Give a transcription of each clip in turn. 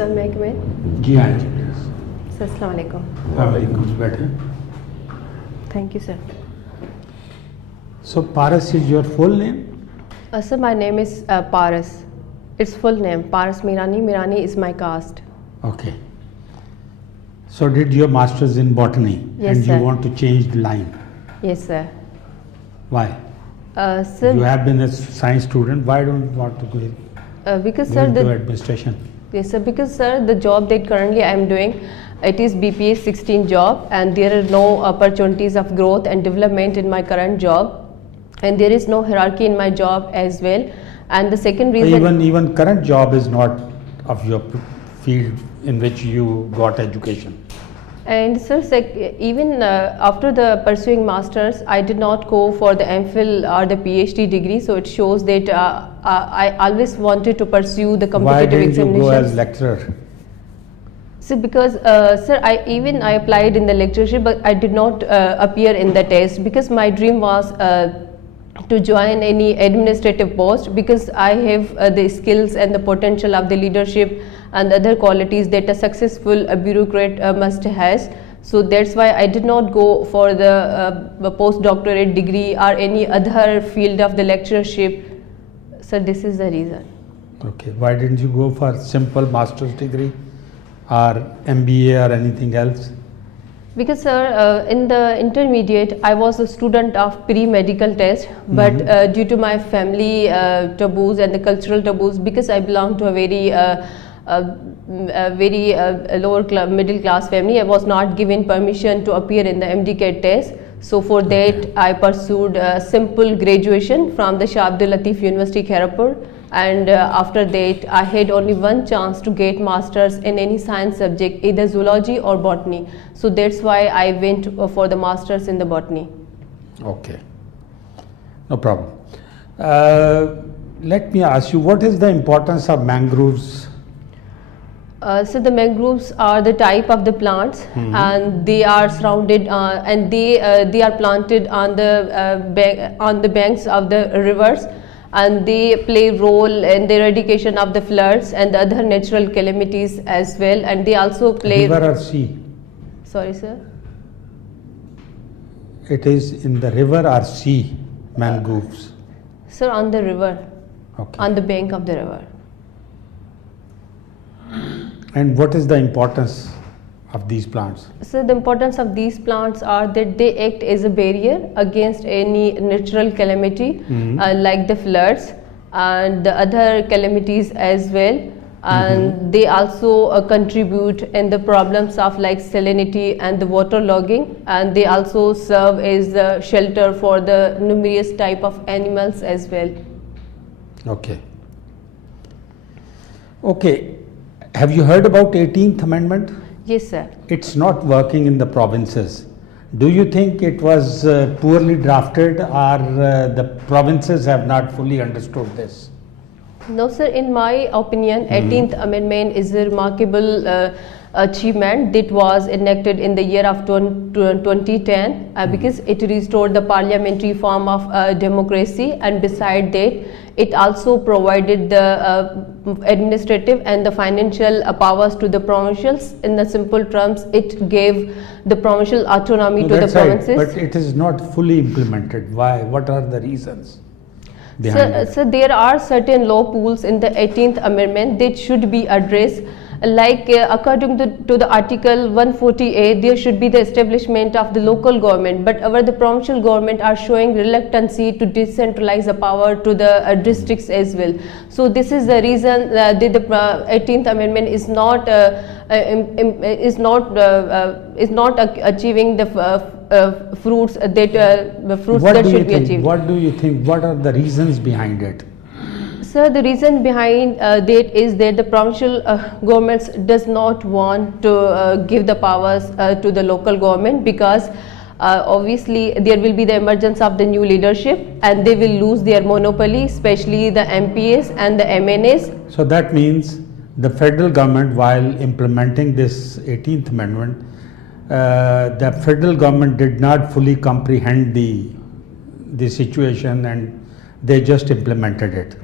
Sir, may I come in? जी हाँ जी Sir, Assalamu alaikum. वालेकुम बैठे. Thank you, sir. So Paras is your full name? Sir, my name is Paras. It's full name, Paras Mirani. Mirani is my caste. Okay. So did your masters in botany? Yes, and sir. you want to change the line? Yes, sir. Why? Sir, You have been a science student. Why don't you want to go because sir, into the administration? yes, sir. Because sir, the job that currently I am doing, it is BPA 16 job, and there are no opportunities of growth and development in my current job, and there is no hierarchy in my job as well. And the second reason, Even current job is not of your field in which you got education. and sir, even after the pursuing masters, I did not go for the MPhil or the PhD degree. So it shows that I always wanted to pursue the Why competitive didn't you go examinations. as lecturer? So because sir, I applied in the lectureship, but I did not appear in the test because my dream was to join any administrative post, because I have the skills and the potential of the leadership and other qualities that a successful bureaucrat must has. So that's why I did not go for the postdoctorate degree or any other field of the lectureship. So this is the reason. Okay. Why didn't you go for simple master's degree or MBA or anything else? Because sir, in the intermediate, I was a student of pre-medical test, but due to my family taboos and the cultural taboos, because I belong to a very lower middle class family, I was not given permission to appear in the MDCAT test. So for that, I pursued a simple graduation from the Shah Abdul Latif University, Khairapur. And after that, I had only one chance to get masters in any science subject, either zoology or botany. So that's why I went for the masters in the botany. Okay, no problem. Let me ask you, what is the importance of mangroves? So the mangroves are the type of the plants, and they are surrounded and they are planted on the banks of the rivers, and they play role in the eradication of the floods and the other natural calamities as well, and they also play. River or sea? Sorry, sir. It is in the river or sea, mangroves? Sir, on the river, Okay. on the bank of the river. And what is the importance of these plants? So the importance of these plants are that they act as a barrier against any natural calamity like the floods and the other calamities as well, and they also contribute in the problems of like salinity and the water logging, and they also serve as the shelter for the numerous type of animals as well. Okay. Okay. Have you heard about 18th Amendment? Yes, sir. It's not working in the provinces. Do you think it was poorly drafted, or the provinces have not fully understood this? No, sir. In my opinion, 18th Amendment is a remarkable achievement that was enacted in the year of 2010 because it restored the parliamentary form of democracy, and beside that, it also provided the administrative and the financial powers to the provincials. In the simple terms, it gave the provincial autonomy to the That's right, provinces. but it is not fully implemented. Why? What are the reasons behind it? So there are certain law pools in the 18th Amendment that should be addressed. Like according to the Article 140A, there should be the establishment of the local government, but the provincial government are showing reluctancy to decentralize the power to the districts as well. So this is the reason that the 18th Amendment is not achieving the fruits that should be achieved. What do you think? What are the reasons behind it? Sir, the reason behind that is that the provincial governments does not want to give the powers to the local government, because obviously there will be the emergence of the new leadership and they will lose their monopoly, especially the MPs and the MNAs. So that means the federal government, while implementing this 18th Amendment, the federal government did not fully comprehend the situation and they just implemented it.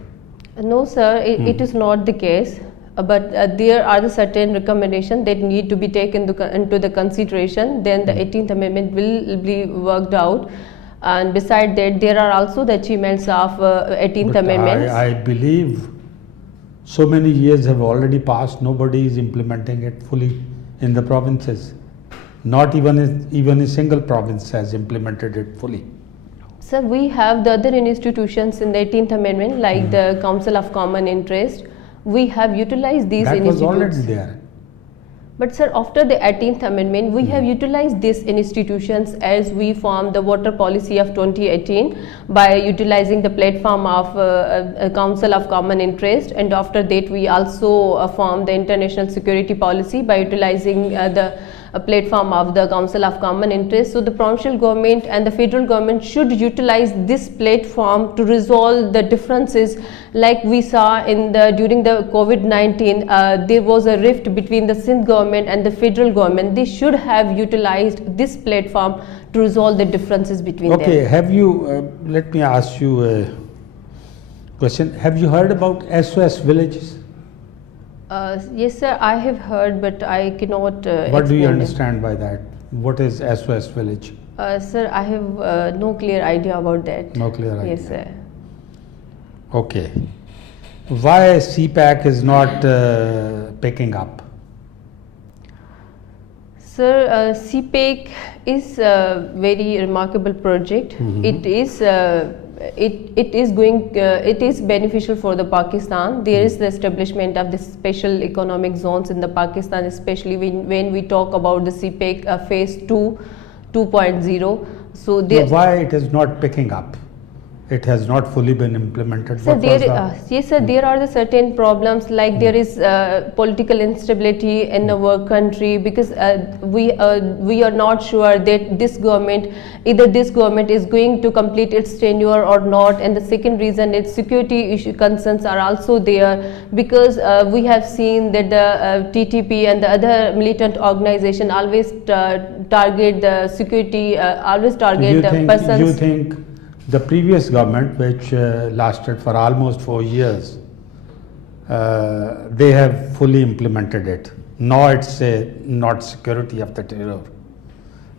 No, sir, it is not the case. but there are the certain recommendations that need to be taken into the consideration. Then the 18th Amendment will be worked out. And beside that, there are also the achievements of 18th But Amendment. I believe so many years have already passed, nobody is implementing it fully in the provinces. Not even a single province has implemented it fully. Sir, we have the other institutions in the 18th Amendment, like the Council of Common Interest. We have utilized these That institutes. was already there. But sir, after the 18th Amendment, we have utilized these institutions as we formed the water policy of 2018 by utilizing the platform of a Council of Common Interest, and after that we also formed the international security policy by utilizing the platform of the Council of Common Interest. So the provincial government and the federal government should utilize this platform to resolve the differences. Like we saw during the COVID-19, there was a rift between the Sindh government and the federal government. They should have utilized this platform to resolve the differences between them. Okay, have you, let me ask you a question. Have you heard about SOS villages? Yes sir, I have heard, but I cannot What do you explain it. understand by that? What is SOS village? Sir, I have no clear idea about that. No clear idea. Yes sir. Okay. Why CPEC is not picking up? Sir, CPEC is a very remarkable project. It is it is beneficial for the Pakistan. There is the establishment of the special economic zones in the Pakistan, especially when we talk about the CPEC phase 2.0. So No, why it is not picking up? It has not fully been implemented. So What was the- yes sir, there are the certain problems, like there is political instability in our country, because we are not sure that either this government is going to complete its tenure or not, and the second reason is security issue concerns are also there, because we have seen that the TTP and the other militant organization always target the security, always target the persons. You think the previous government, which lasted for almost 4 years, they have fully implemented it? No, it's not security of the terror.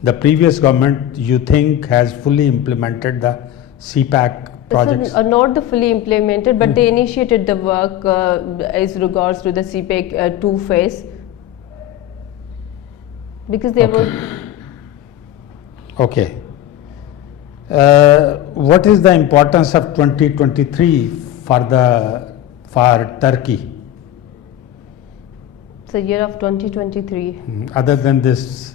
The previous government, you think, has fully implemented the CPEC projects? So, not the fully implemented, but they initiated the work as regards to the CPEC 2 phase, because there was. Okay. What is the importance of 2023 for Turkey? It's a year of 2023. Other than this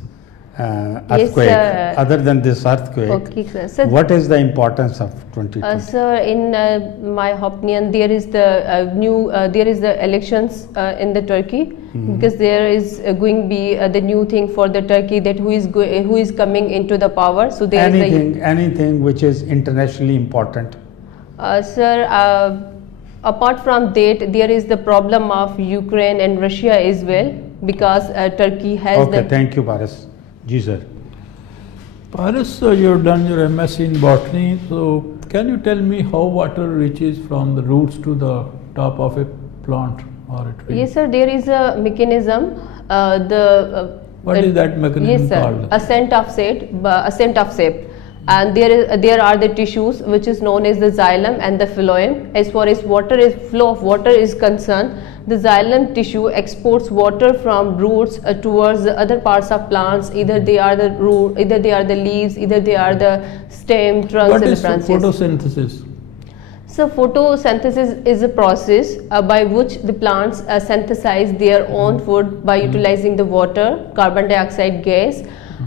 earthquake, Yes, other than this earthquake, Okay, sir. So, what is the importance of 2023? sir, in my opinion, there is the elections in the Turkey, because there is going to be the new thing for the Turkey, that who is coming into the power. So there is anything which is internationally important? Sir, apart from that, there is the problem of Ukraine and Russia as well, because Turkey has Okay, thank you, Paris. Ji sir. Paris, you've done your MSc in botany, so can you tell me how water reaches from the roots to the top of a plant or a tree? Yes, sir. There is a mechanism. What is that mechanism yes, sir. called? Ascent of sap. And there are the tissues which is known as the xylem and the phloem. As far as flow of water is concerned, the xylem tissue exports water from roots towards the other parts of plants. Either they are the root, either they are the leaves, either they are the stem, trunks, What and is the branches. photosynthesis? So photosynthesis is a process by which the plants synthesize their own food by utilizing the water, carbon dioxide gas,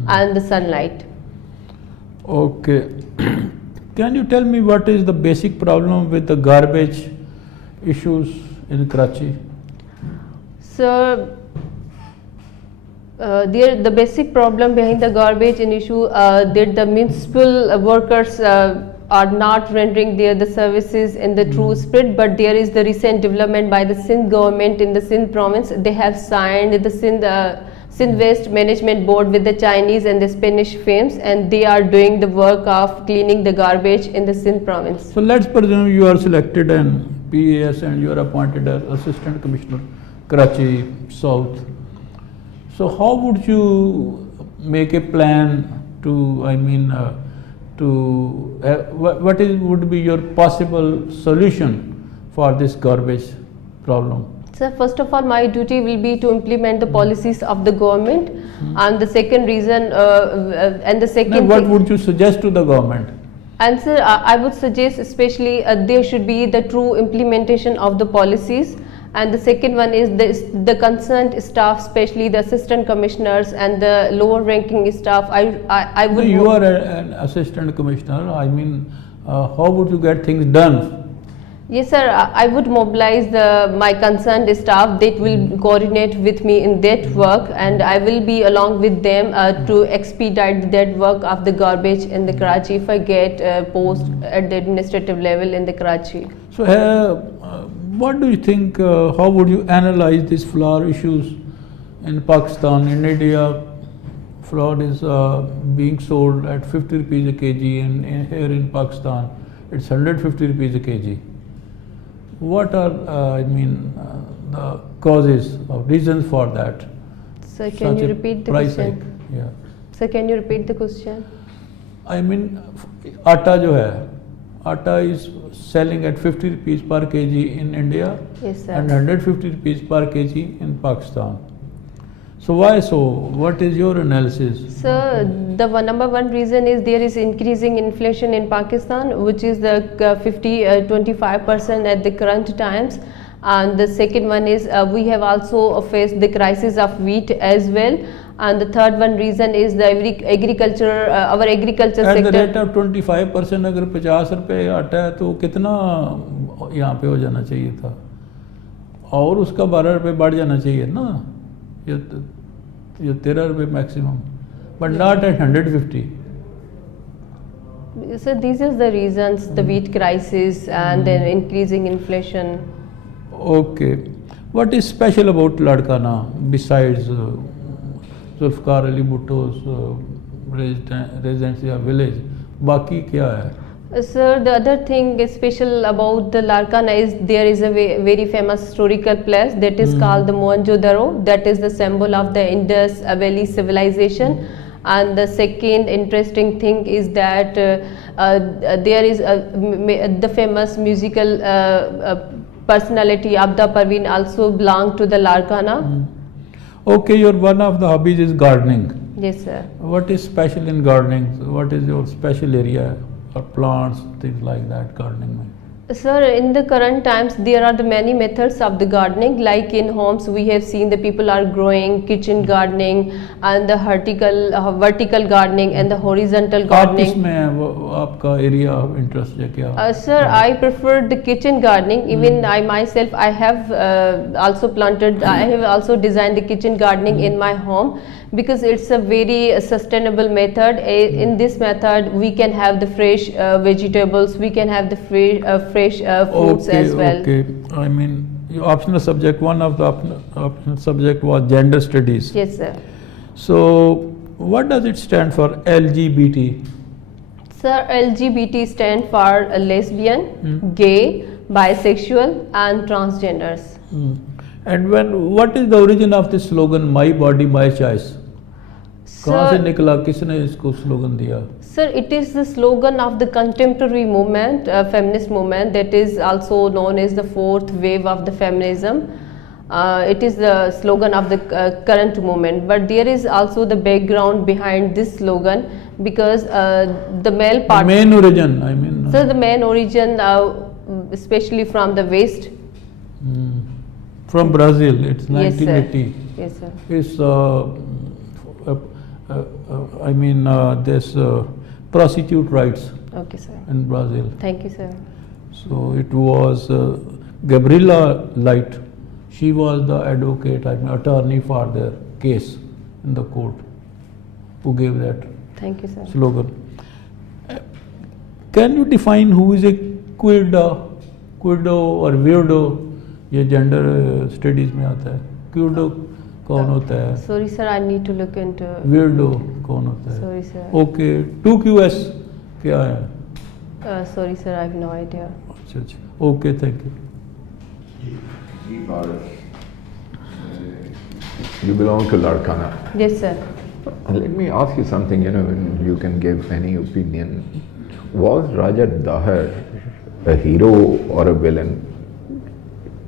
and the sunlight. Okay. Can you tell me what is the basic problem with the garbage issues in Karachi? So the basic problem behind the garbage in issue that the municipal workers are not rendering the services in the true spirit, but there is the recent development by the Sindh government in the Sindh province. They have signed the Sindh Waste Management Board with the Chinese and the Spanish firms, and they are doing the work of cleaning the garbage in the Sindh province. So let's presume you are selected in PAS and you are appointed as Assistant Commissioner. Karachi South. So how would you make a plan to, what would be your possible solution for this garbage problem? Sir, first of all, my duty will be to implement the policies of the government, and the second reason, What would you suggest to the government? And sir, I would suggest especially there should be the true implementation of the policies, and the second one is the concerned staff, especially the assistant commissioners and the lower ranking staff. I would. You are an assistant commissioner. How would you get things done? Yes, sir. I would mobilize my concerned staff that will coordinate with me in that work, and I will be along with them to expedite that work of the garbage in the Karachi if I get post at the administrative level in the Karachi. So, what do you think? How would you analyze these flour issues in Pakistan? In India, flour is being sold at 50 rupees a kg, and here in Pakistan, it's 150 rupees a kg. What are, the causes or reasons for that? Sir, can you repeat the price question? hike? Yeah. Sir, can you repeat the question? Atta jo hai, atta is selling at 50 rupees per kg in India, Yes, sir. and 150 rupees per kg in Pakistan. So why so? What is your analysis? So the number one reason is there is increasing inflation in Pakistan, which is the 25% at the current times, and the second one is we have also faced the crisis of wheat as well, and the third one reason is the agriculture, our agriculture At sector. the rate of 25%, अगर 50 रुपए आटा है तो कितना यहाँ पे हो जाना चाहिए था, और उसका 12 रुपए बढ़ जाना चाहिए ना, ये 13 रुपए maximum, but not at 150. So these are the reasons: the wheat crisis and then increasing inflation. Okay, what is special about Ladkana besides Zulfikar Ali Bhutto's residential village? बाकी क्या है? Sir, the other thing is special about the Larkana is there is a very famous historical place that is called the Mohenjo-daro. That is the symbol of the Indus Valley civilization. And the second interesting thing is that there is the famous musical personality Abda Parveen also belong to the Larkana. Okay, your one of the hobbies is gardening. Yes, sir. What is special in gardening? What is your special area? Or plants, things like that, gardening? Sir, in the current times there are the many methods of the gardening, like in homes we have seen the people are growing kitchen gardening and the vertical gardening and the horizontal gardening. आप किसमें है वो आपका area of interest है क्या? Sir, I prefer the kitchen gardening. Even I myself, I have also designed the kitchen gardening in my home, because it's a very sustainable method. In this method we can have the fresh vegetables, we can have the fresh fruits as well. Okay, your optional subject, one of the optional subject was gender studies. Yes, sir. So what does it stand for, LGBT? Sir, LGBT stand for lesbian, gay, bisexual and transgenders. And what is the origin of this slogan, my body my choice? कहाँ से निकला, किसने इसको slogan दिया? Sir, it is the slogan of the contemporary movement, feminist movement, that is also known as the fourth wave of the feminism. It is the slogan of the current movement, but there is also the background behind this slogan, because the male part. Main origin, So the main origin, especially from the West. From Brazil, it's 1980. Yes, sir. It's this prostitute rights Okay, sir. in Brazil. Thank you, sir. So it was Gabriela Light. She was the advocate, attorney for their case in the court, who gave that Thank you, sir. slogan. Can you define who is a queerdo or weirdo? ये gender studies में आता है. क्यूडो कौन होता है? Sorry, sir, I need to look into. Weirdo कौन होता है? Sorry, sir. ओके, 2QS क्या है? Sorry, sir, I have no idea. अच्छा, okay, thank you. You belong to Larkana. Yes, sir. Let me ask you something, you can give any opinion. Was Raja Dahar a hero or a villain?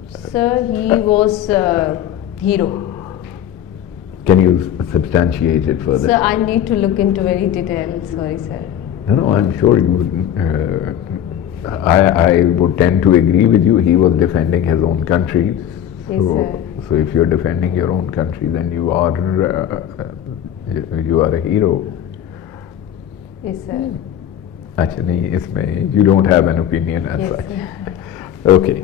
Sir, he was hero. Can you substantiate it further? Sir, I need to look into very detail. Sorry, sir. No, I'm sure you would. I would tend to agree with you. He was defending his own country. Yes, sir. So if you're defending your own country, then you are a hero. Yes, sir. Actually, you don't have an opinion as Yes, such. sir. Okay.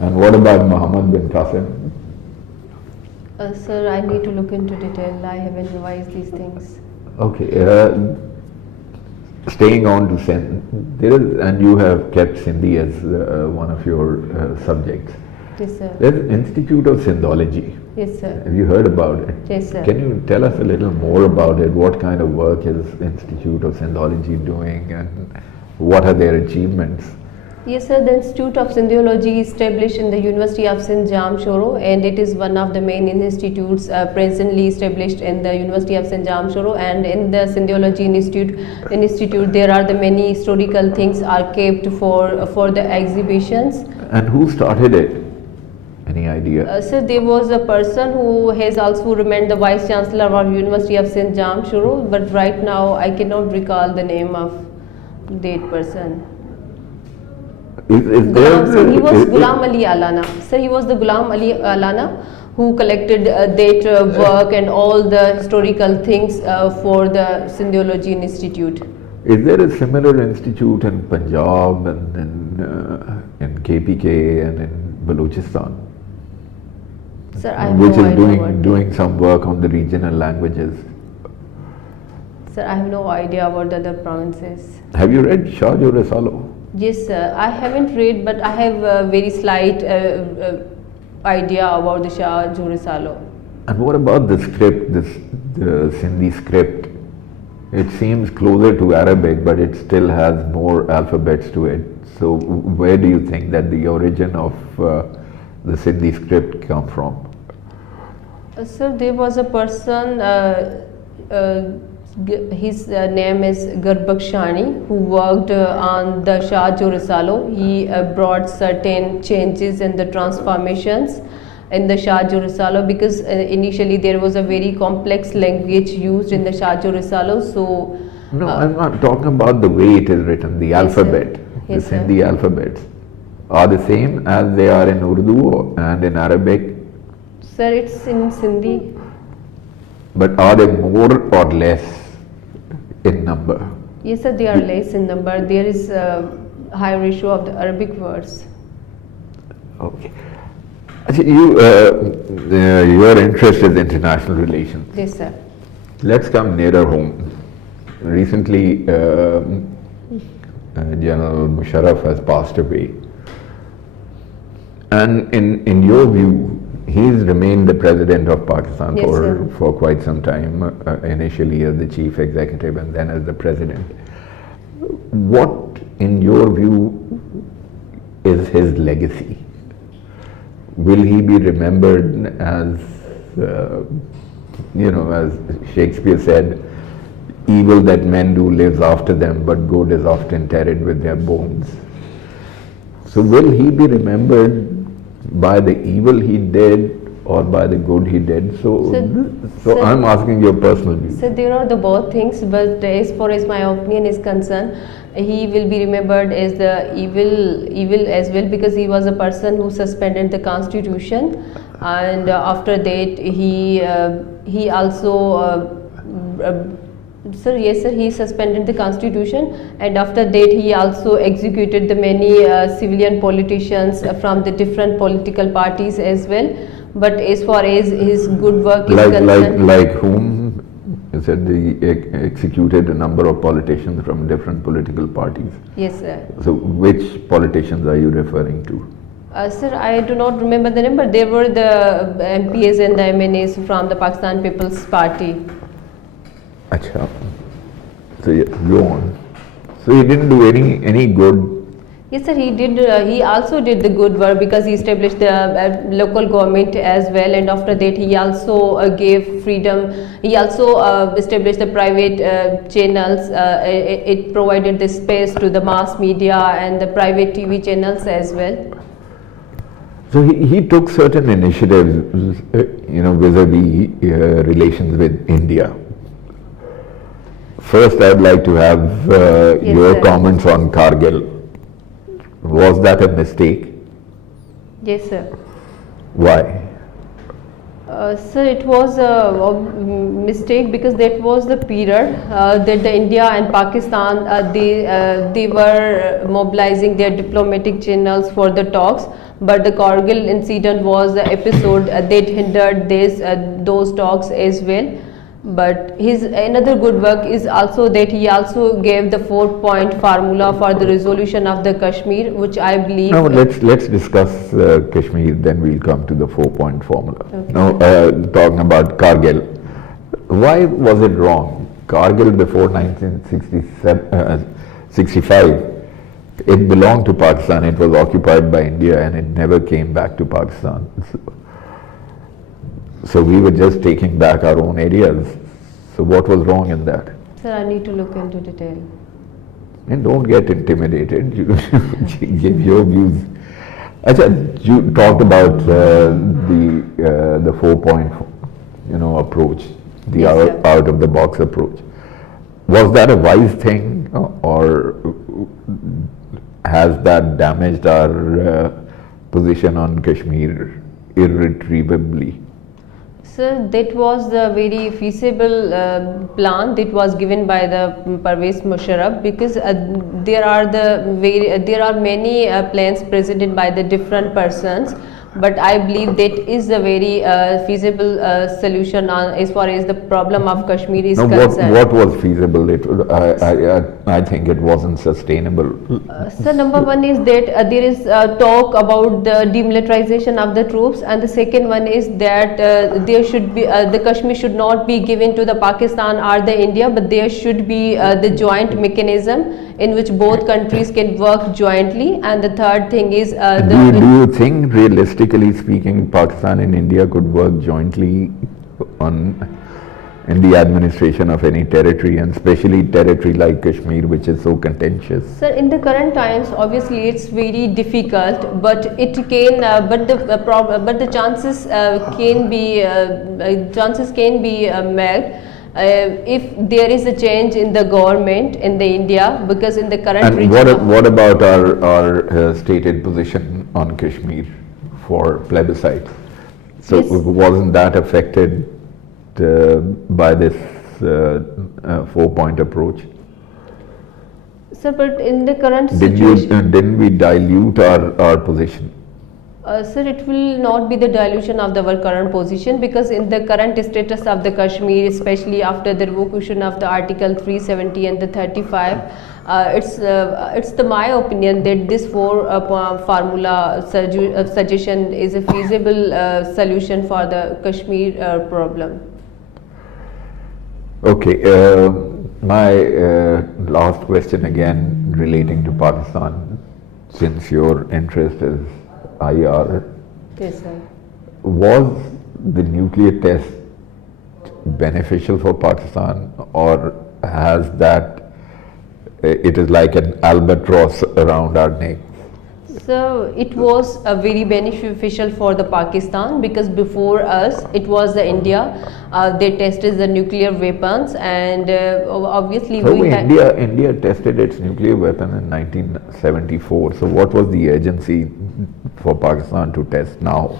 And what about Muhammad bin Qasim? Sir, I need to look into detail. I haven't revised these things. Okay. Staying on to Sindh, and you have kept Sindhi as one of your subjects. Yes, sir. There's Institute of Sindhology. Yes, sir. Have you heard about it? Yes, sir. Can you tell us a little more about it? What kind of work is Institute of Sindhology doing, and what are their achievements? Yes, sir. The Institute of Sindhology is established in the University of Sindh Jamshoro, and it is one of the main institutes presently established in the University of Sindh Jamshoro. And in the Sindhology Institute, there are the many historical things are kept for the exhibitions. And who started it? Any idea? Sir, there was a person who has also remained the Vice Chancellor of University of Sindh Jamshoro, but right now I cannot recall the name of that person. Is there, Sir, he was Ghulam Ali Alana. Sir, he was the Ghulam Ali Alana who collected that work and all the historical things for the Sindhology Institute. Is there a similar institute in Punjab and in KPK and in Balochistan? Sir, I have which no is idea doing some work on the regional languages. Sir, I have no idea about the other provinces. Have you read Shah Rasalo? Yes, sir. I haven't read, but I have a very slight idea about the Shah Jurisalo. And what about the script, the Sindhi script? It seems closer to Arabic, but it still has more alphabets to it. So where do you think that the origin of the Sindhi script come from? Sir, there was a person, his name is Garbakshani, who worked on the Shah Jurisalo. He brought certain changes in the transformations in the Shah Jurisalo, because initially there was a very complex language used in the Shah Jurisalo. So no, I'm not talking about the way it is written, the alphabet. Yes, the Sindhi alphabets are the same as they are in Urdu and in Arabic. Sir, it's in Sindhi. But are they more or less in number? Yes, sir, they are less in number. There is a high ratio of the Arabic words. Okay. Your interest is international relations. Yes, sir. Let's come nearer home. Recently, General Musharraf has passed away. And in your view, he's remained the president of Pakistan Yes, for quite some time, initially as the chief executive and then as the president. What, in your view, is his legacy? Will he be remembered as, as Shakespeare said, evil that men do lives after them, but good is often interred with their bones. So will he be remembered by the evil he did or by the good he did? So I'm asking your personal view. So there are the both things, but as far as my opinion is concerned, he will be remembered as the evil as well, because he was a person who suspended the constitution, and after that he also sir, yes, sir, he suspended the constitution, and after that he also executed the many civilian politicians from the different political parties as well. But as far as his good work is concerned, like whom? You said he executed a number of politicians from different political parties. Yes, sir. So which politicians are you referring to? Sir, I do not remember the name, but there were the MPs and the MNAs from the Pakistan People's Party. Acha. So yeah, go on. So he didn't do any good. Yes, sir. He did. He also did the good work because he established the local government as well, and after that, he also gave freedom. He also established the private channels. It provided the space to the mass media and the private TV channels as well. So he took certain initiatives, vis-a-vis relations with India. First, I'd like to have Yes, your sir. comments on Kargil. Was that a mistake? Yes, sir. Why? Sir, it was a mistake because that was the period that the India and Pakistan they were mobilizing their diplomatic channels for the talks, but the Kargil incident was the episode that hindered those talks as well. But his another good work is also that he also gave the 4-point formula for the resolution of the Kashmir, which I believe. No, let's discuss Kashmir. Then we'll come to the 4-point formula. Okay. Now, talking about Kargil, why was it wrong? Kargil before 1965, it belonged to Pakistan. It was occupied by India, and it never came back to Pakistan. So we were just taking back our own areas. So what was wrong in that? Sir, I need to look into detail. And don't get intimidated. You give your views. Achha, you talked about the 4-point, approach, the Yes, sir. out of the box approach. Was that a wise thing, or has that damaged our position on Kashmir irretrievably? Sir, that was the very feasible plan that was given by the Pervez Musharraf, because there are many plans presented by the different persons, but I believe that is a very feasible solution as far as the problem of Kashmir is No, concerned. what was feasible? I think it wasn't sustainable. Sir, number one is that there is talk about the demilitarization of the troops, and the second one is that there should be the Kashmir should not be given to the Pakistan or the India, but there should be the joint mechanism in which both countries can work jointly. And the third thing is Do you think, realistically speaking, Pakistan and India could work jointly in the administration of any territory, and especially territory like Kashmir, which is so contentious? Sir, in the current times, obviously it's very difficult, but it can, but the chances can be made if there is a change in the government in the India, because in the current And region what about our stated position on Kashmir for plebiscite? So Yes. wasn't that affected by this 4-point approach? Sir, but in the current situation, Didn't we dilute our position? Sir, it will not be the dilution of our current position, because in the current status of the Kashmir, especially after the revocation of the Article 370 and the 35, it's my opinion that this formula suggestion is a feasible solution for the Kashmir problem. Okay, my last question again relating to Pakistan, since your interest is IR. Yes, sir. Was the nuclear test beneficial for Pakistan, or has that, it is like an albatross around our neck? So it was very beneficial for the Pakistan, because before us it was the India. They tested the nuclear weapons, and obviously So we had. India tested its nuclear weapon in 1974. So what was the urgency for Pakistan to test now?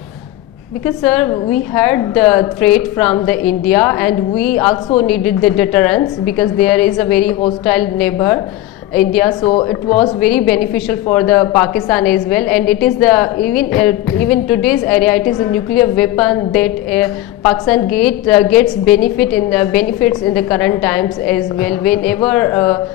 Because sir, we had the threat from the India, and we also needed the deterrence, because there is a very hostile neighbor, India. So it was very beneficial for the Pakistan as well, and it is the even today's area, it is a nuclear weapon that Pakistan gets benefits in the current times as well. Whenever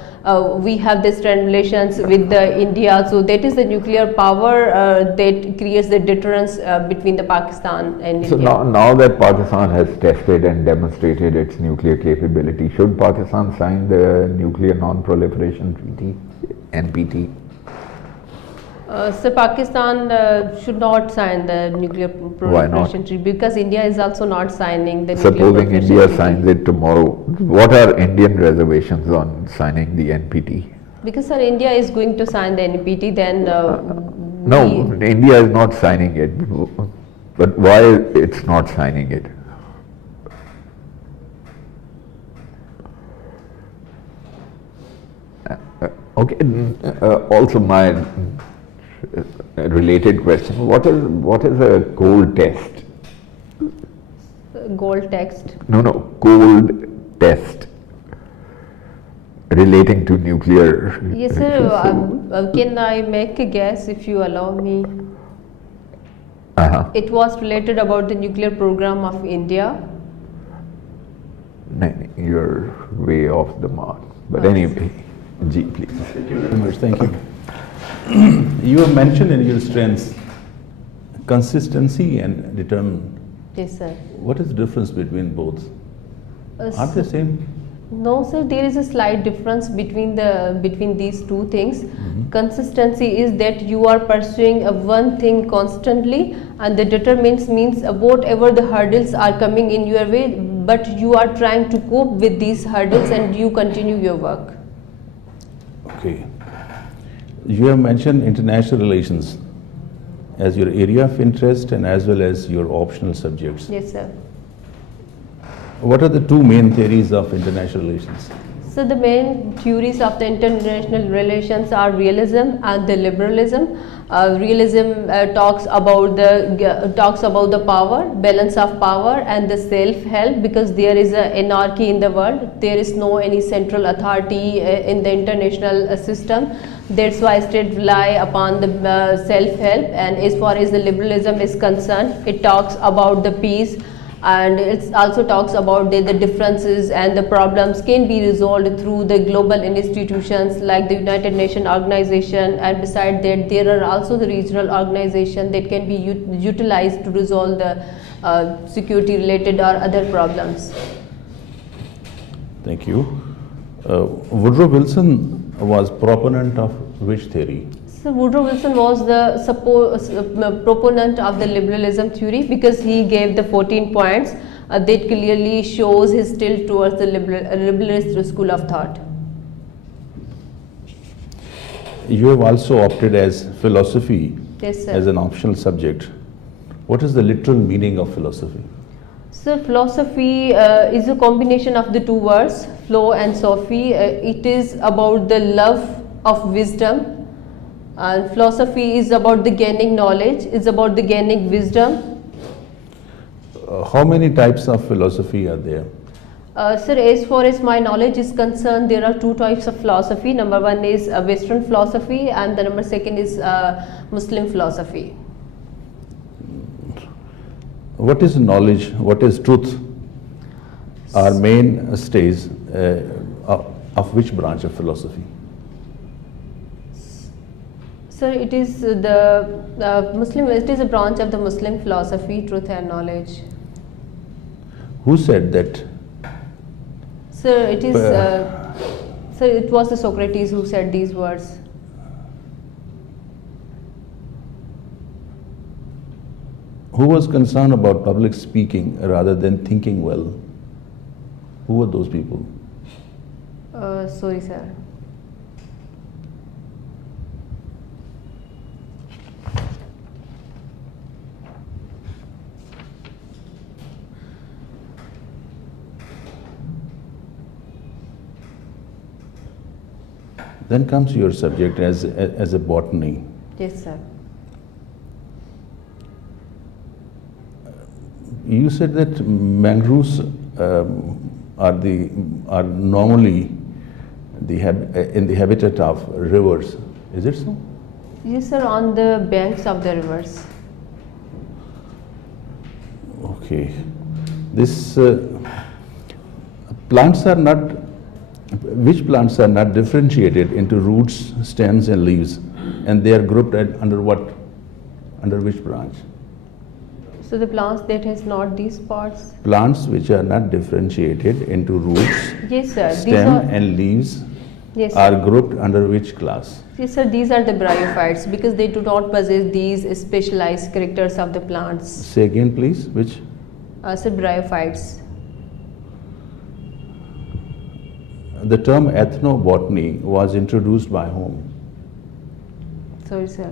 we have this relations with the India, so that is the nuclear power that creates the deterrence between the Pakistan and So India. now that Pakistan has tested and demonstrated its nuclear capability, should Pakistan sign the Nuclear Non-Proliferation Treaty, NPT? So Pakistan should not sign the nuclear Why not? proliferation treaty because India is also not signing the nuclear Supposing proliferation India treaty. signs it tomorrow, what are Indian reservations on signing the NPT? Because sir, India is going to sign the NPT, then No, we- India is not signing it. But why it's not signing it? Okay. Also, my related question: what is a cold test? gold text. No, cold test relating to nuclear. Yes, sir. Can I make a guess if you allow me? Uh-huh. It was related about the nuclear program of India. No, you're way off the mark. But anyway, G, please. Thank you very much. Thank you. You have mentioned in your strengths consistency and determined. Yes, sir. What is the difference between both? Aren't they same? No, sir. There is a slight difference between these two things. Consistency is that you are pursuing one thing constantly, and the determined means whatever the hurdles are coming in your way, but you are trying to cope with these hurdles and you continue your work. Okay. You have mentioned international relations as your area of interest and as well as your optional subjects. Yes, sir. What are the two main theories of international relations? So the main theories of the international relations are realism and the liberalism. Realism talks about the power, balance of power, and the self-help, because there is a anarchy in the world. There is no any central authority in the international system. That's why state rely upon the self-help. And as far as the liberalism is concerned, it talks about the peace. And it also talks about the differences and the problems can be resolved through the global institutions like the United Nations organization, and beside that there are also the regional organizations that can be utilized to resolve the security related or other problems. Thank you. Woodrow Wilson was proponent of which theory? So Woodrow Wilson was the proponent of the liberalism theory because he gave the 14 points that clearly shows his tilt towards the liberalist school of thought. You have also opted as philosophy Yes, sir. as an optional subject. What is the literal meaning of philosophy? So philosophy is a combination of the two words, phlo and sophy. It is about the love of wisdom. And philosophy is about the gaining knowledge, is about the gaining wisdom. How many types of philosophy are there? Sir, as far as my knowledge is concerned, there are two types of philosophy. Number one is Western philosophy, and the number second is Muslim philosophy. What is knowledge? What is truth? Are mainstays of which branch of philosophy? So it is the Muslim. It is a branch of the Muslim philosophy, truth and knowledge. Who said that? Sir, it is. Sir, it was the Socrates who said these words. Who was concerned about public speaking rather than thinking well? Who were those people? Sorry, sir. Then comes your subject as a botany. Yes, sir. You said that mangroves are normally in the habitat of rivers. Is it so? Yes, sir. On the banks of the rivers. Okay. This plants are not. Which plants are not differentiated into roots, stems, and leaves, and they are grouped under what? Under which branch? So the plants that has not these parts. Plants which are not differentiated into roots, Yes, sir. These stem, are. and leaves, Yes, are sir. grouped under which class? Yes, sir. These are the bryophytes because they do not possess these specialized characters of the plants. Say again, please. Which? Sir, bryophytes. The term ethnobotany was introduced by whom? Sorry, sir.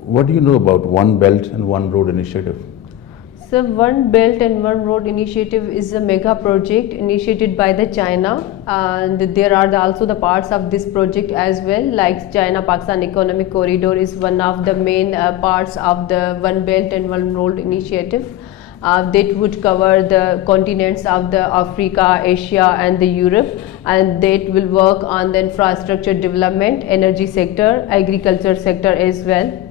What do you know about One Belt and One Road initiative? So One Belt and One Road initiative is a mega project initiated by the China, and there are also the parts of this project as well, like China-Pakistan Economic Corridor is one of the main parts of the One Belt and One Road initiative. That would cover the continents of the Africa, Asia and the Europe, and that will work on the infrastructure development, energy sector, agriculture sector as well.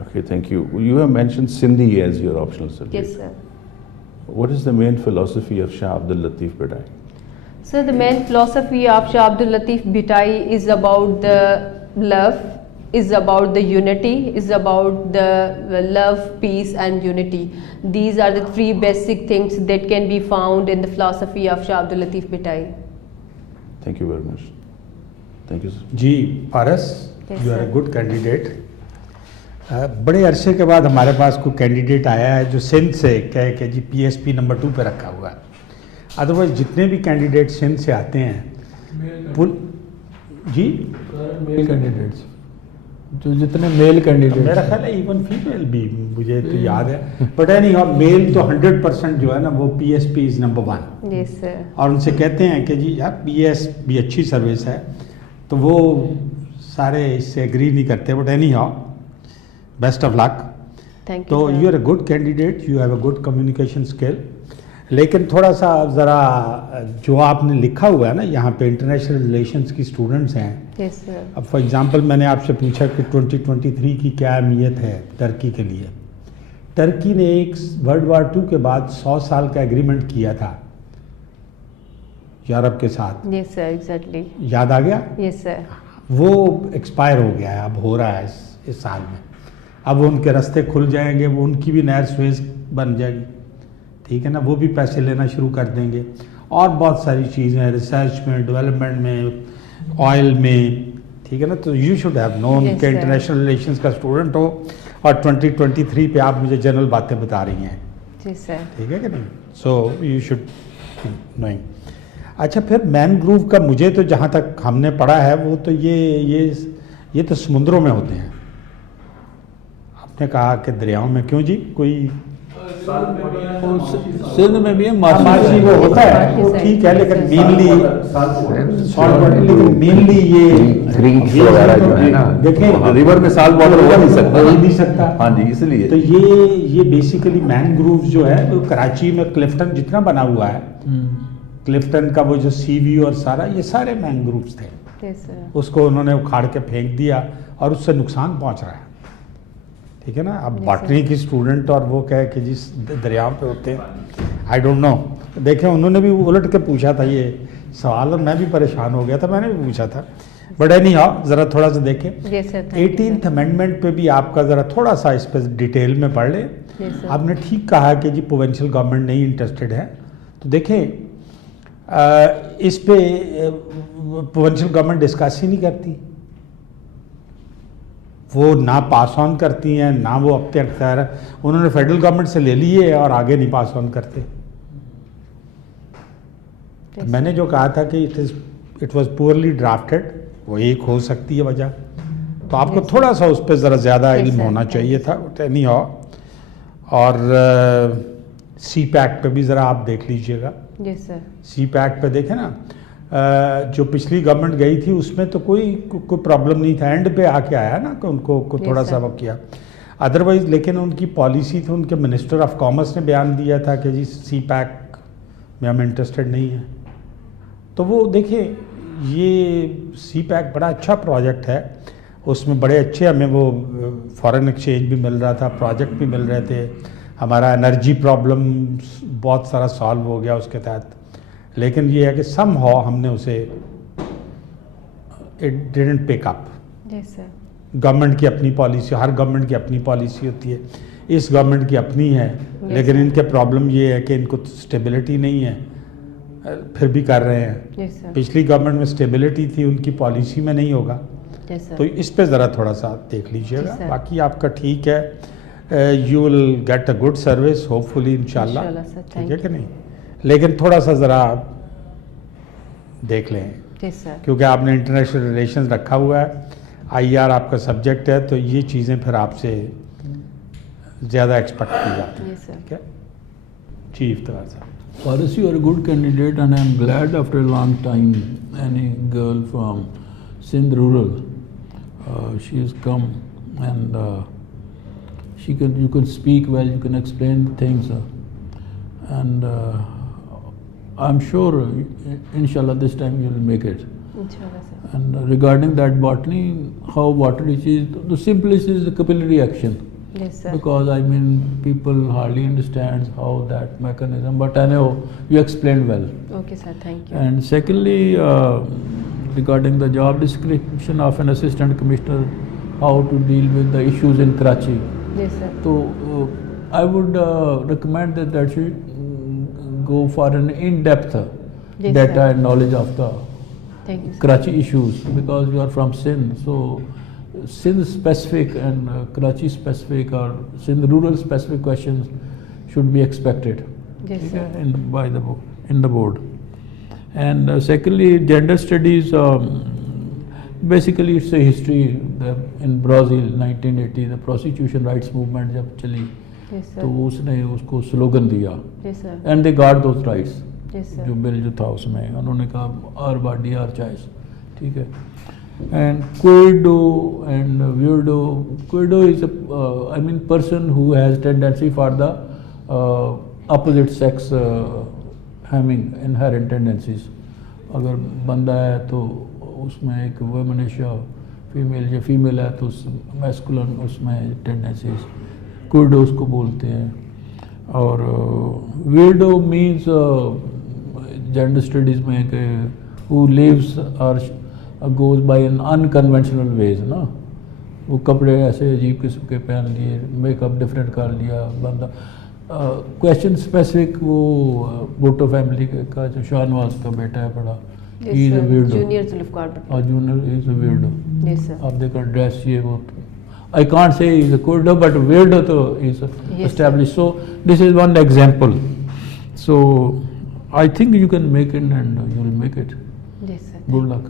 Okay, thank you. You have mentioned Sindhi as your optional subject. Yes, sir. What is the main philosophy of Shah Abdul Latif Bhittai? So the main philosophy of Shah Abdul Latif Bhittai is about the love, is about the unity, is about the love, peace and unity. These are the three basic things that can be found in the philosophy of Shah Abdul Latif Bhittai. Thank you very much. Thank you, sir. Ji Paras, Yes, you are sir. A good candidate. बड़े अरसे के बाद हमारे पास कोई candidate आया है जो सिंध से कहे कि जी पीएसपी नंबर 2 पे रखा हुआ है। अदरवाइज जितने भी कैंडिडेट सिंध से आते हैं जी मेल कैंडिडेट्स, जो जितने मेल कैंडिडेट, मेरा ख्याल है इवन फीमेल भी, मुझे तो याद है, बट एनी हाउ मेल तो 100% जो है ना वो PSP is number 1। Yes, sir. और उनसे कहते हैं कि जी यार पीएसपी अच्छी सर्विस है, तो वो सारे इससे एग्री नहीं करते, but anyhow best of luck. Thank you, तो sir. You are a good candidate, you have a good communication skill, लेकिन थोड़ा सा ज़रा जो आपने लिखा हुआ है ना यहाँ पे इंटरनेशनल रिलेशंस की स्टूडेंट्स हैं। Yes, sir. अब फॉर एग्जांपल मैंने आपसे पूछा कि 2023 की क्या अहमियत है टर्की के लिए। टर्की ने एक वर्ल्ड वार 2 के बाद 100 साल का एग्रीमेंट किया था यूरोप के साथ, Yes, sir. Exactly. याद आ गया? Yes, sir. वो एक्सपायर हो गया है, अब हो रहा है इस साल में। अब उनके रास्ते खुल जाएंगे, वो उनकी भी नहर स्वेज बन जाएगी, ठीक है ना, वो भी पैसे लेना शुरू कर देंगे। और बहुत सारी चीज़ें हैं रिसर्च में, डेवलपमेंट में, ऑयल में, ठीक है ना। तो you should have known Yes, के sir. इंटरनेशनल रिलेशंस का स्टूडेंट हो और 2023 पे आप मुझे जनरल बातें बता रही हैं, Yes, sir. ठीक है कि नहीं। So you should knowing. अच्छा, फिर मैनग्रोव का मुझे तो जहाँ तक हमने पढ़ा है वो तो ये तो समुद्रों में होते हैं। आपने कहा कि दरियाओं में, क्यों जी? कोई सिंध में भी है माछी माछी। वो होता है, वो ठीक है, लेकिन मेनली ये क्रीक्स वगैरह जो है ना, देखें रिवर में साल वाटर हो नहीं सकता। हो ही नहीं सकता। हाँ जी, इसलिए तो ये बेसिकली मैनग्रोव जो है वो कराची में क्लिफ्टन जितना बना हुआ है, क्लिफ्टन का वो जो सी व्यू और सारा, ये सारे मैनग्रोव्स थे। Yes, sir. उसको उन्होंने उखाड़ के फेंक दिया और उससे नुकसान पहुंच रहा है, ठीक है ना। अब Yes, बॉटनी की स्टूडेंट और वो कहे कि जिस दरियाओं पे होते हैं, आई डोंट नो। देखें, उन्होंने भी उलट के पूछा था ये सवाल और मैं भी परेशान हो गया था, मैंने भी पूछा था। बट एनी हाउ ज़रा थोड़ा सा देखें। Yes, sir. Thank you, 18th sir. Amendment पे भी आपका ज़रा थोड़ा सा इस पर डिटेल में पढ़ लें। Yes, sir. आपने ठीक कहा कि जी प्रोविंशियल गवर्नमेंट नहीं इंटरेस्टेड है, तो देखें इस पे प्रोविंशियल गवर्नमेंट डिस्कस ही नहीं करती, वो ना पास ऑन करती हैं, ना वो अब तक उन्होंने फेडरल गवर्नमेंट से ले लिए और आगे नहीं पास ऑन करते। तो मैंने जो कहा था कि इट वाज पुअरली ड्राफ्टेड, वो एक हो सकती है वजह। तो आपको Yes, थोड़ा सा उस पर ज़रा ज़्यादा Yes, इल्म sir. होना चाहिए था, एनी हो। और CPEC पे भी ज़रा आप देख लीजिएगा। Yes, sir. CPEC पे देखें ना, जो पिछली गवर्नमेंट गई थी उसमें तो कोई प्रॉब्लम नहीं था, एंड पे आके आया ना कि उनको Yes, थोड़ा सा sir. वो किया। अदरवाइज लेकिन उनकी पॉलिसी थी, उनके मिनिस्टर ऑफ कॉमर्स ने बयान दिया था कि जी CPEC में हम इंटरेस्टेड नहीं हैं। तो वो देखिए, ये CPEC बड़ा अच्छा प्रोजेक्ट है, उसमें बड़े अच्छे हमें वो फॉरेन एक्सचेंज भी मिल रहा था, प्रोजेक्ट भी मिल रहे थे, हमारा एनर्जी प्रॉब्लम बहुत सारा सॉल्व हो गया उसके तहत। लेकिन ये है कि समहाउ हमने उसे it didn't pick up. Yes, sir. Government की अपनी पॉलिसी, हर गवर्नमेंट की अपनी पॉलिसी होती है, इस गवर्नमेंट की अपनी है, लेकिन sir. इनके प्रॉब्लम ये है कि इनको स्टेबिलिटी नहीं है, फिर भी कर रहे हैं। Yes, sir. पिछली गवर्नमेंट में स्टेबिलिटी थी, उनकी पॉलिसी में नहीं होगा, Yes, sir. तो इस पे ज़रा थोड़ा सा देख जी, लीजिएगा। सर। बाकी आपका ठीक है, you will get a good service hopefully इंशाल्लाह, इंशाल्लाह सर, ठीक है thank कि नहीं? लेकिन थोड़ा सा ज़रा देख लें, Yes, sir. क्योंकि आपने इंटरनेशनल रिलेशंस रखा हुआ है, आईआर आपका सब्जेक्ट है, तो ये चीज़ें फिर आपसे ज़्यादा एक्सपेक्ट की जाती हैं। Yes, sir. ठीक है, चीफ इफ्तिखार साहब। Paris, you are a good candidate, and I am glad after a long time any girl from Sindh rural, she has come, and you can speak well, you can explain things, and I'm sure, inshallah, this time you will make it. Inshallah, sir. And regarding that botany, how botany is, the simplest is the capillary action. Yes, sir. Because I mean, people hardly understand how that mechanism, but I know you explained well. Okay, sir. Thank you. And secondly, regarding the job description of an assistant commissioner, how to deal with the issues in Karachi. Yes, sir. So I would recommend that you go for an in-depth Yes, data sir. and knowledge of the Thank you, sir. Karachi issues, because you are from Sindh, so Sindh specific and Karachi specific or Sindh rural specific questions should be expected. Yes, ठीक sir. है, in the board. And secondly, gender studies, basically it's a history. In Brazil 1980 the prostitution rights movement जब चली, Yes, sir. तो उसने उसको slogan दिया, Yes, sir. and they got those rights. Yes, sir. जो bill जो था उसमें उन्होंने कहा आर बॉडी आर चॉइस, ठीक है। And quido and weirdo, quido is I mean person who has tendency for the opposite sex having inherent tendencies. अगर बंदा है तो उसमें एक वुमनिश, फीमेल या फीमेल है तो मैस्कुलिन उसमें टेंडेंसीज, क्विडो उसको बोलते हैं। और वियर्डो मीन्स जेंडर स्टडीज़ में कि हु लिव्स और goes by an unconventional ways ना, वो कपड़े ऐसे अजीब किस्म के पहन लिए, मेकअप डिफरेंट कर लिया बंदा। क्वेश्चन स्पेसिफिक, वो भुट्टो फैमिली का जो शाहनवाज का बेटा है बड़ा, he is a weirdo. Junior Zulfikar Bhutto. और junior is a weirdo. Yes, sir. आप देखो ड्रेस ये वो, I can't say he's a weirdo, but weirdo to is Yes, established. So this is one example. So I think you can make it, and you will make it. Yes, sir. Good luck.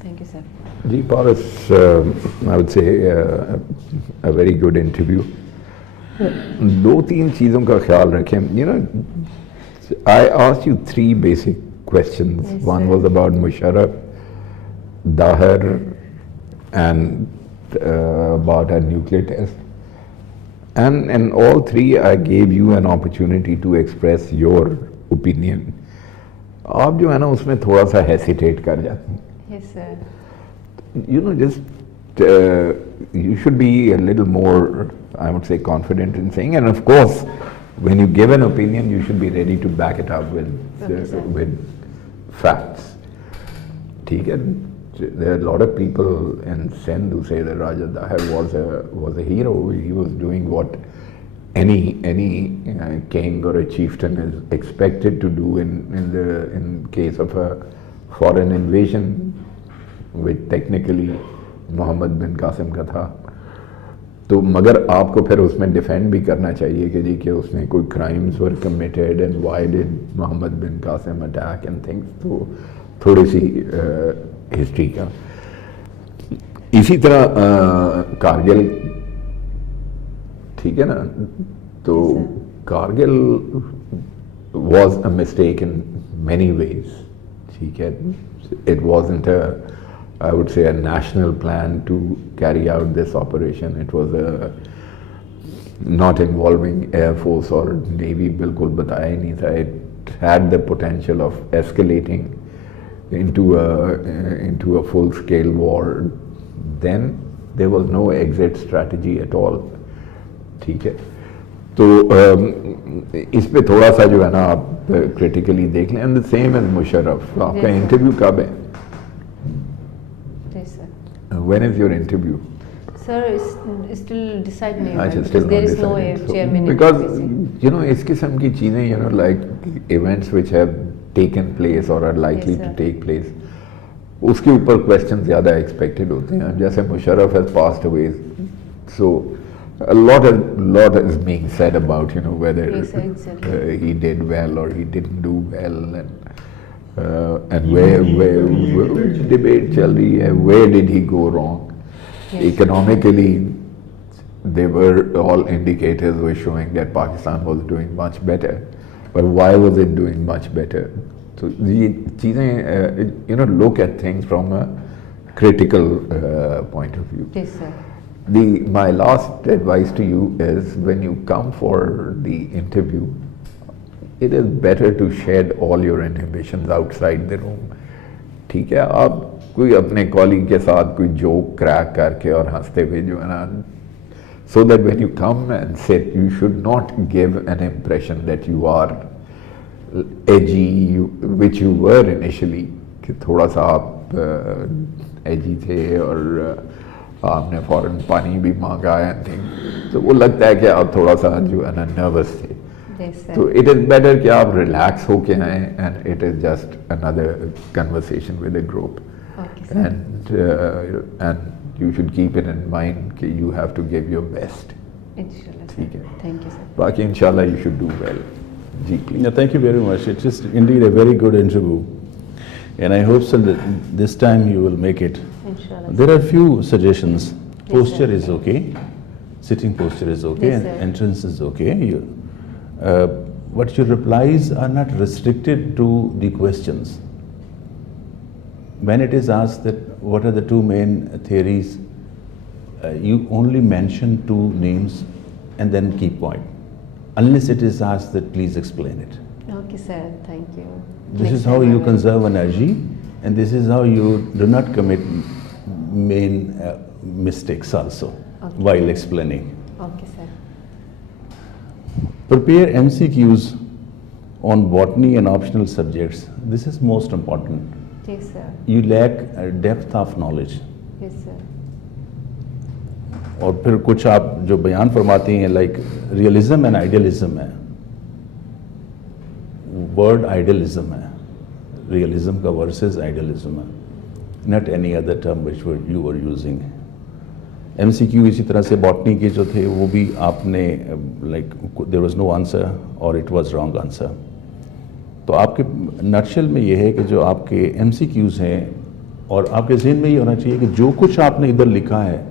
Thank you, sir. Ji Paris, I would say a very good interview. दो तीन चीज़ों का ख्याल रखें. You know, I asked you three basic questions. Yes, One sir. was about Musharraf, Daher, and about a nuclear test. And in all three, I gave you an opportunity to express your opinion. आप जो है ना उसमें थोड़ा सा hesitate कर जाते हैं. Yes, sir. You know, just you should be a little more, I would say, confident in saying. And of course, when you give an opinion, you should be ready to back it up with facts. ठीक है? There are a lot of people in Sindh who say that Raja Daher was a hero. He was doing what any king or a chieftain is expected to do in case of a foreign invasion, which technically Muhammad bin Qasim का था. तो मगर आपको फिर उसमें defend भी करना चाहिए कि जी कि उसने कोई crimes were committed and why did Mohammed bin Qasim attack and things. तो थोड़ी सी हिस्ट्री का. इसी तरह कारगिल, ठीक है ना, तो Kargil was a mistake in many ways. ठीक है, it wasn't I would say a national plan to carry out this operation. It was not involving Air Force or Navy. बिल्कुल बताया ही नहीं था. It had the potential of escalating into a full-scale war. Then there was no exit strategy at all. ठीक है, तो इस पे थोड़ा सा जो है ना आप क्रिटिकली देख लें. And the same as Musharraf. आपका इंटरव्यू कब है? Yes, sir. When is your interview? Sir, it's still decide नहीं हुआ अच्छा, because still there not is no decided. So, chairman in because KPC. you know इस किस्म की चीज़ें, you know, like events which have taken place or are likely Yes, to sir. take place, उसके ऊपर question ज़्यादा expected होते हैं. जैसे Musharraf has passed away, so a lot is being said about whether Yes, sir, exactly. he did well or he didn't do well, and where debate चल रही है, where did he go wrong. Yes. Economically, they were all indicators were showing that Pakistan was doing much better, but why was it doing much better? So ये चीज़ें look at things from a critical point of view. Yes, sir. My last advice to you is when you come for the interview, it is better to shed all your inhibitions outside the room. ठीक है, आप कोई अपने colleague के साथ कोई joke crack करके और हंसते हुए जो है ना, so that when you come and sit, you should not give an impression that you are edgy, which you were initially, कि थोड़ा सा आप edgy थे और आपने फौरन पानी भी मांगा है, तो वो लगता है कि आप थोड़ा सा जो है ना नर्वस थे. Yes, sir. तो इट इज़ बेटर कि आप रिलैक्स होके आए and it is just another conversation with a group. Okay, sir. And you should keep it in mind कि you have to give your best. Inshallah, sir. ठीक है. Thank you, sir. बाकी इंशाल्लाह you should do well. जी please. Yeah, thank you very much. It is indeed a very good interview, and I hope so that this time you will make it. Inshallah. There are few suggestions. Yes, Posture sir. is okay, sitting posture is okay, Yes, and sir. entrance is okay. But your replies are not restricted to the questions. When it is asked that what are the two main theories, you only mention two names and then keep point. Unless it is asked that please explain it. Okay, sir. Thank you. This Next is how time I you will- conserve energy, and this is how you do not commit main mistakes also Okay. while explaining. Okay, sir. Prepare MCQs on botany and optional subjects. This is most important. Yes, sir. You lack depth of knowledge. Yes, sir. और फिर कुछ आप जो बयान फरमाती हैं like realism and idealism है, word idealism है, realism का वर्सेस आइडियलिज्म है, not any other term which you were using. MCQ इसी तरह से बॉटनी के जो थे वो भी आपने like there was no answer और इट वाज रॉन्ग आंसर. तो आपके नटशेल में ये है कि जो आपके MCQs हैं और आपके जहन में ये होना चाहिए कि जो कुछ आपने इधर लिखा है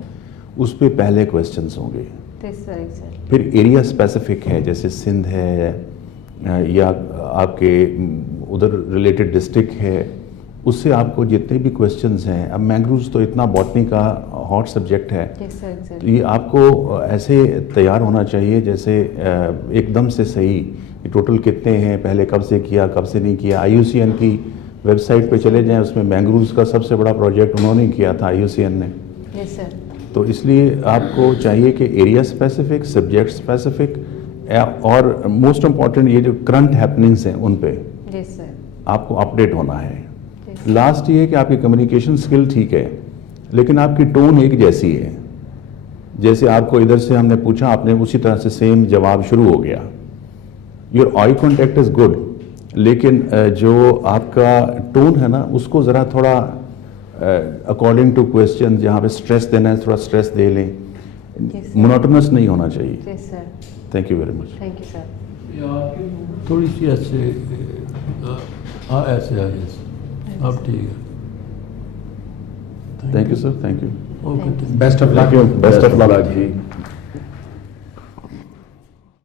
उस पे पहले क्वेश्चंस होंगे. Yes, sir. Exactly. फिर एरिया स्पेसिफिक है, जैसे सिंध है या आपके उधर रिलेटेड डिस्ट्रिक्ट है, उससे आपको जितने भी क्वेश्चंस हैं. अब मैंग्रोव्स तो इतना बॉटनी का हॉट सब्जेक्ट है, Yes, sir. तो Exactly. ये आपको ऐसे तैयार होना चाहिए जैसे एकदम से सही कि टोटल कितने हैं, पहले कब से किया, कब से नहीं किया. IUCN की वेबसाइट पे चले जाएं, उसमें मैंग्रोव्स का सबसे बड़ा प्रोजेक्ट उन्होंने किया था, IUCN ने. Yes, sir. तो इसलिए आपको चाहिए कि एरिया स्पेसिफिक, सब्जेक्ट स्पेसिफिक, और मोस्ट इम्पॉर्टेंट ये जो करंट हैपनिंग्स हैं उन पे Yes, sir. आपको अपडेट होना है. Yes. लास्ट ये है कि आपकी कम्युनिकेशन स्किल ठीक है, लेकिन आपकी टोन एक जैसी है. जैसे आपको इधर से हमने पूछा, आपने उसी तरह से सेम जवाब शुरू हो गया. Your eye contact is good, लेकिन जो आपका टोन है ना उसको ज़रा थोड़ा अकॉर्डिंग टू क्वेश्चन, जहाँ पे स्ट्रेस देना है थोड़ा स्ट्रेस दे लें. Yes, sir. मोनोटोनस नहीं होना चाहिए. Yes, sir. Thank you very much. Thank you, sir. थोड़ी सी ऐसे हाँ ऐसे आ जैसे अब ठीक है. Thank you sir, thank you. Okay. Best of luck. Thank you. Best of luck. Ji.